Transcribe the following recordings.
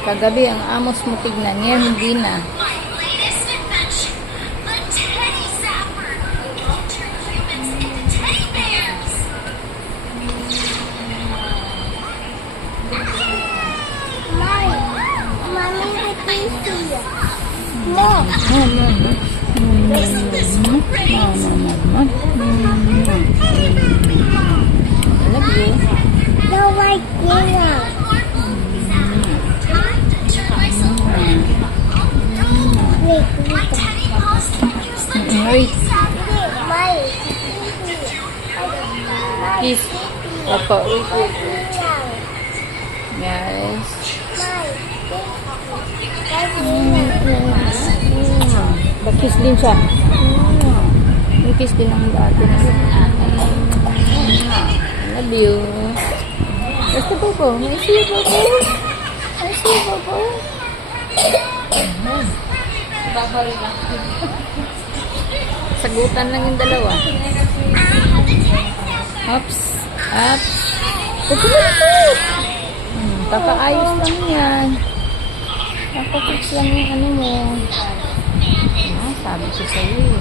Kagabi, ang amos mo tignan. Ngayon, hindi na. Wait. Kiss. Opo. Yes. Kiss din siya. May kiss din ang dati. Love you. Basta po po. May siya po po. May siya po po. Sagutan lang yung dalawa. Ups. Ups. Papaayos lang yan. Papafix lang yung ano mo. Sabi ko sa'yo eh.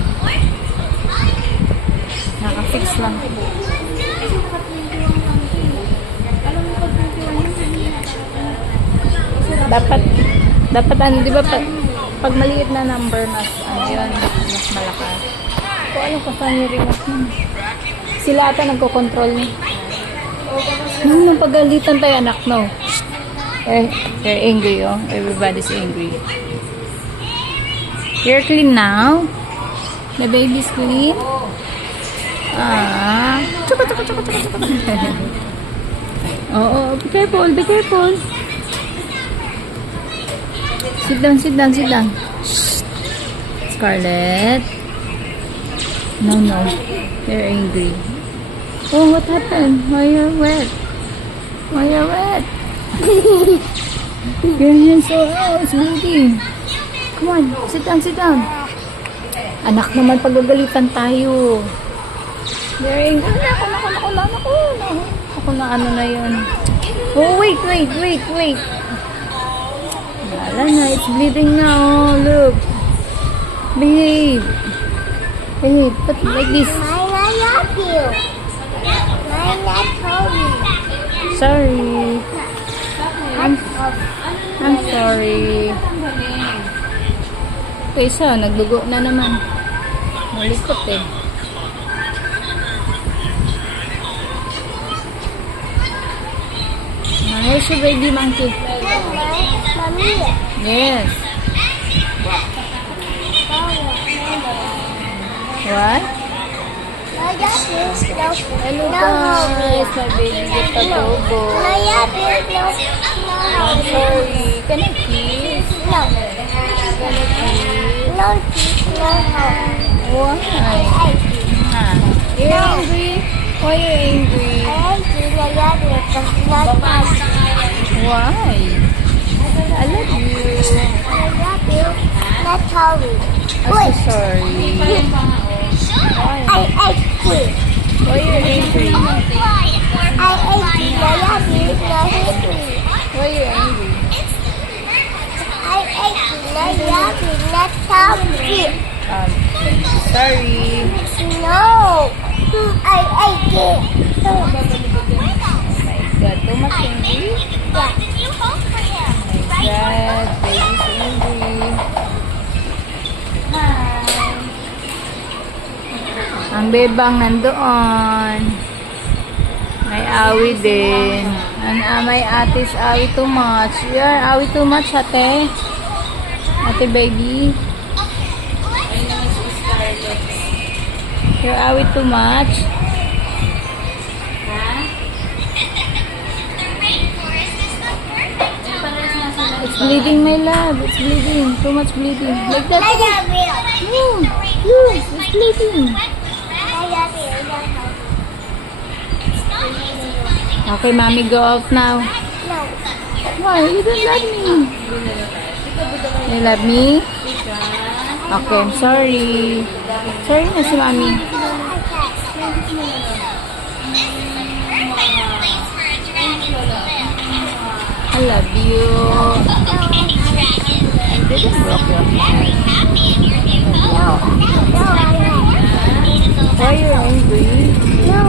Nakafix lang. Dapat ano, di ba pag maliit na number, mas ano yun, mas malakas. Kung alam ko saan yung remote nun. Sila ata nagko-control niya. Nung pagalitan tayo anak, no? They're angry, oh. Everybody's angry. You're clean now? The baby's clean? Ah. Oh, be careful, be careful. Sit down, sit down, sit down. Shh. Scarlett. No, no. They're angry. Oh, what happened? Why you're wet? Why you're wet? Your hands so, oh, it's bleeding. Come on, sit down, sit down. Anak naman, pagagalitan tayo. They're angry. Ako na ano na yun. Oh, wait. Wala na, it's bleeding now. Look. Behave. Behave. Put like this. I love you. I told you. Sorry. I'm sorry. Kaysa, nagdugo na naman. Malikot eh. Where's your baby monkey? Mommy. Yes. What? Hello guys, my baby get adobo. I'm sorry. Can I kiss? No. Can I kiss? No kiss, no hug. Why? Ah, you're angry? Why you're angry? I love you, but not much. Why? I love you. I love you, not Toby. I'm so sorry. Why? I ate you. Why you're angry? I ate you, I love you, not hate me. Why you're angry? I ate you, I love you, not Toby. Sorry. No. I ate you. Oh my God, too much angry? Yeah. Oh my God, baby's angry. Ang bebang nandoon. May awi din. May atis awi too much. You're awi too much, ate. Ate baby. You're awi too much. It's bleeding, my love. It's bleeding. Too much bleeding. Like that. I love you. It's bleeding. I love you. Okay, mommy, go out now. No. Why? You don't love me. You love me? Okay, I'm sorry. Sorry na si mommy. I love you. I didn't broke your heart. No, I Why are you angry? no,